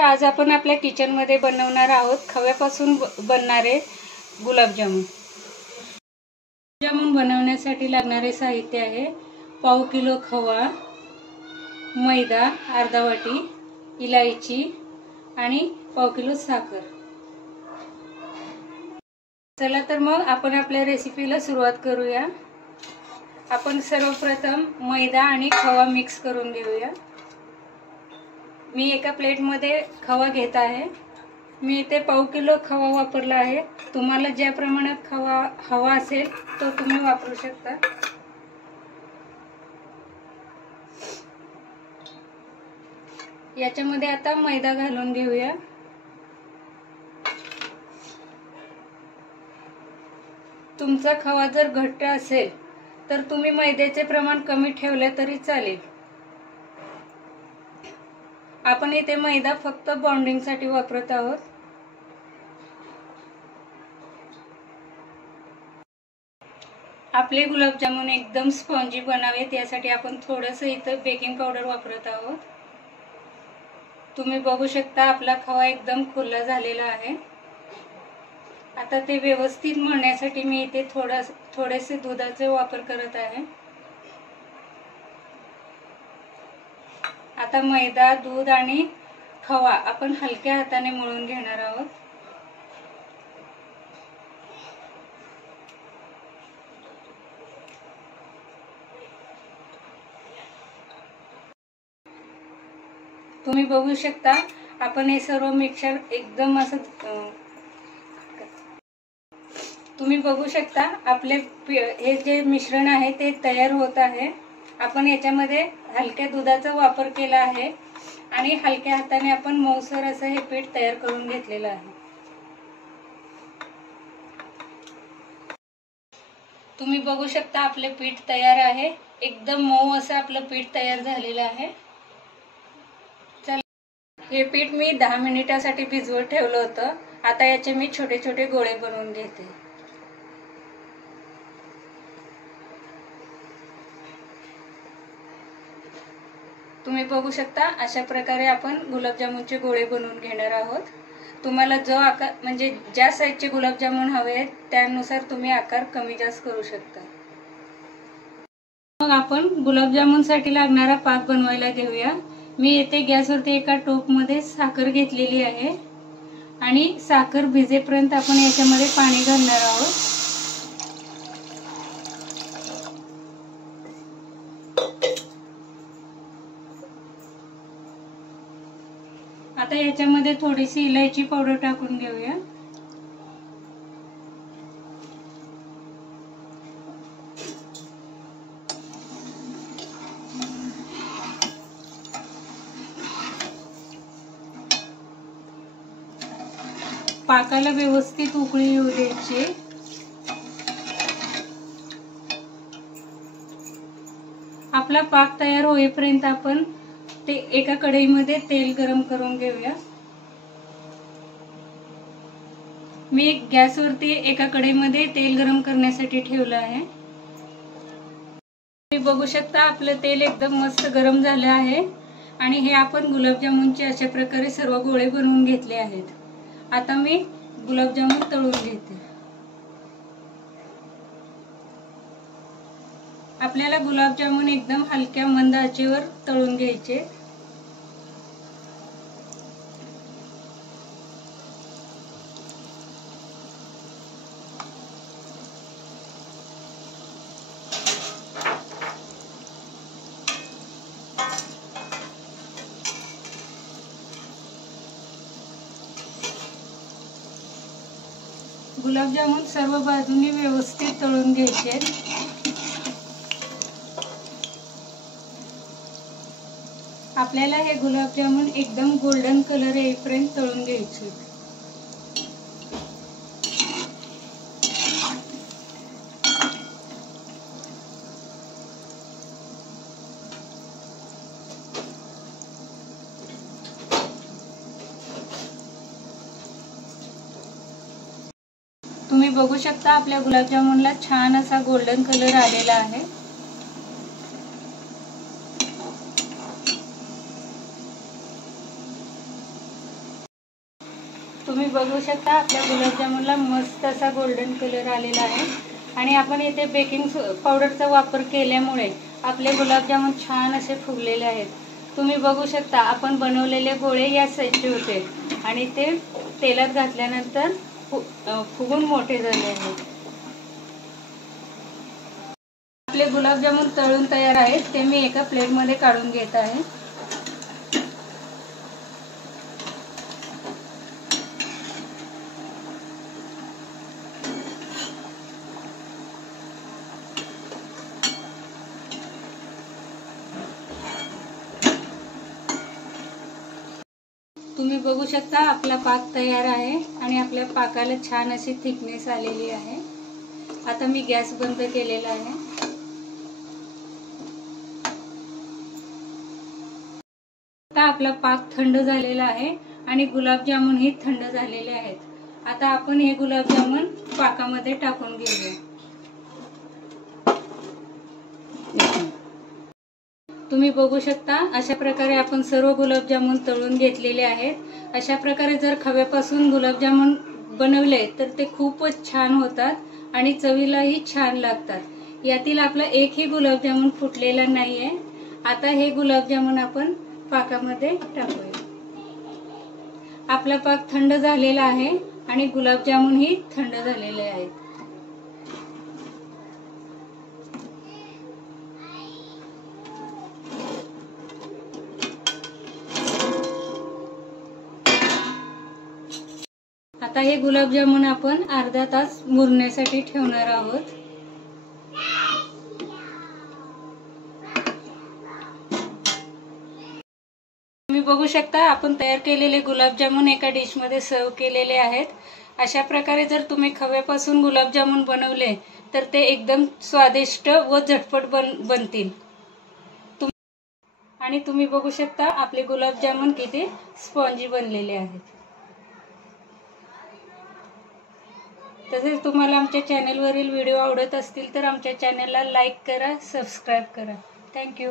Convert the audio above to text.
आज आपण आपल्या किचन मध्ये बनवणार आहोत खव्यापासून बनणारे गुलाबजामुन। गुलाबजामुन बनवण्यासाठी लागणारे साहित्य आहे पाव किलो खवा, मैदा अर्धा वाटी, इलायची आणि पाव किलो साखर। चला तर मग आपण आपल्या रेसिपीला सुरुवात करूया। आपण सर्वप्रथम मैदा आणि खवा मिक्स करून घेऊया। मी एका प्लेट मध्ये खवा घेत आहे। मी इथे पाव किलो खवा वापरला आहे। तुम्हाला ज्या प्रमाणात खवा हवा असेल तो तुम्ही वापरू शकता। याच्यामध्ये आता मैदा घालून घेऊया। तुमचा खवा जर घट्ट असेल तर तुम्ही मैद्याचे प्रमाण कमी ठेवले तरी चालेल। आपण इथे मैदा फक्त बॉन्डिंग साठी वापरत आहोत। आपले गुलाबजामुन एकदम स्पॉन्जी बनावेत यासाठी आपण थोडंसं इथे बेकिंग पावडर वापरत आहोत। तुम्ही बघू शकता आपला खवा एकदम खुला झालेला आहे। आता ते व्यवस्थित मळण्यासाठी मी इथे थोडेसे दुधाचे वापर करत आहे। आता मैदा, दूध आणि खवा आपण हलक्या हाताने मळून घेणार आहोत। तुम्ही बघू शकता आपण हे सर्व मिक्सर एकदम असं तुम्ही बघू शकता आपले हे जे मिश्रण आहे ते तयार होत आहे। आपण याच्यामध्ये हलक्या दुधाचा वापर केला आहे आणि हलक्या हाताने आपण मऊसर असं हे पीठ तयार करून घेतलेलं आहे। तुम्ही बघू शकता आपले पीठ तयार आहे। एकदम मऊ असं आपलं पीठ तयार झालेलं आहे। हे पीठ मी 10 मिनिटांसाठी भिजवत ठेवलं होतं। आता याचे मी छोटे छोटे गोळे बनवून घेते। तुम्ही बघू शकता अशा प्रकारे आपण गुलाबजामुनचे गोळे बनवून घेणार आहोत। तुम्हाला जो आकार म्हणजे ज्या साईजचे गुलाबजामुन हवे आहेत त्यानुसार तुम्ही आकार कमी जास्त करू शकता। मग आपण गुलाबजामुन साठी लागणारा पाक बनवायला घेऊया। मी येथे गॅसवरती एका टोप मध्ये साखर घेतलेली आहे आणि साखर भिजेपर्यंत आपण याच्यामध्ये पाणी घालणार आहोत। आता याच्यामध्ये थोडीशी इलायची पावडर टाकून घेऊया। पाकाला व्यवस्थित उकळी येऊ द्यायची। आपला पाक तयार होईपर्यंत आपण ते एका कढईमध्ये तेल गरम करून घेऊया। मी गॅसवरती एका कढईमध्ये तेल गरम करण्यासाठी ठेवलं आहे। तुम्ही बघू शकता आपलं तेल एकदम मस्त गरम झालं आहे आणि हे आपण गुलाबजामुनचे अशा प्रकारे सर्व गोळे बनवून घेतले आहेत। आता मी गुलाबजामुन तळून घेते। आपल्याला गुलाबजामुन एकदम हलक्या मंद आचेवर तळून घ्यायचे। गुलाबजामुन सर्व बाजूंनी व्यवस्थित तळून घ्यायचे। आपल्याला हे गुलाबजामुन एकदम गोल्डन कलर येईपर्यंत तळून घ्यायचे। तुम्ही बघू शकता आपल्या गुलाबजामुनला छान असा गोल्डन कलर आलेला आहे। तुम्ही बघू शकता आपल्या गुलाबजामुनला मस्त असा गोल्डन कलर आलेला आहे आणि आपण इथे बेकिंग पावडरचा वापर केल्यामुळे आपले गुलाबजामुन छान असे फुगलेले आहेत। तुम्ही बघू शकता आपण बनवलेले गोळे या साईजचे होते आणि ते तेलात घातल्यानंतर फुगून मोठे झाले आहेत। आपले गुलाबजामुन तळून तयार आहेत, ते मी एका प्लेटमध्ये काढून घेत आहे। तुम्ही बघू शकता आपला पाक तयार आहे आणि आपल्या पाकाला छान अशी थिकनेस आलेली आहे। आता मी गॅस बंद केलेला आहे। आता आपला पाक थंड झालेला आहे आणि गुलाबजामुन ही थंड झालेले आहेत। आता आपण हे गुलाबजामुन पाकामध्ये टाकून घेऊया। तुम्ही बघू शकता अशा प्रकारे आपण सर्व गुलाबजामुन तळून घेतलेले आहेत। अशा प्रकारे जर खव्यापासून गुलाबजामुन बनवले तर ते खूपच छान होतात आणि चवीलाही छान लागतात। यातील आपला एकही गुलाबजामुन फुटलेला नाहीये। आता हे गुलाबजामुन आपण पाकामध्ये टाकूया। आपला पाक थंड झालेला आहे आणि गुलाबजामुन ही थंड झालेले आहेत। आता हे गुलाबजामुन आपण अर्धा तास मुरण्यासाठी ठेवणार आहोत। तुम्ही बघू शकता आपण तयार केलेले गुलाबजामुन एका डिश मध्ये सर्व केलेले आहेत। अशा प्रकारे जर तुम्ही खव्यापासून गुलाबजामुन बनवले तर ते एकदम स्वादिष्ट व झटपट बनतील। आणि तुम्ही बघू शकता आपले गुलाबजामुन किती स्पॉन्जी बनलेले आहेत। तसेच तुम्हाला आमच्या चॅनलवरील व्हिडिओ आवडत असतील तर आमच्या चॅनलला लाईक करा, सबस्क्राइब करा। थँक्यू।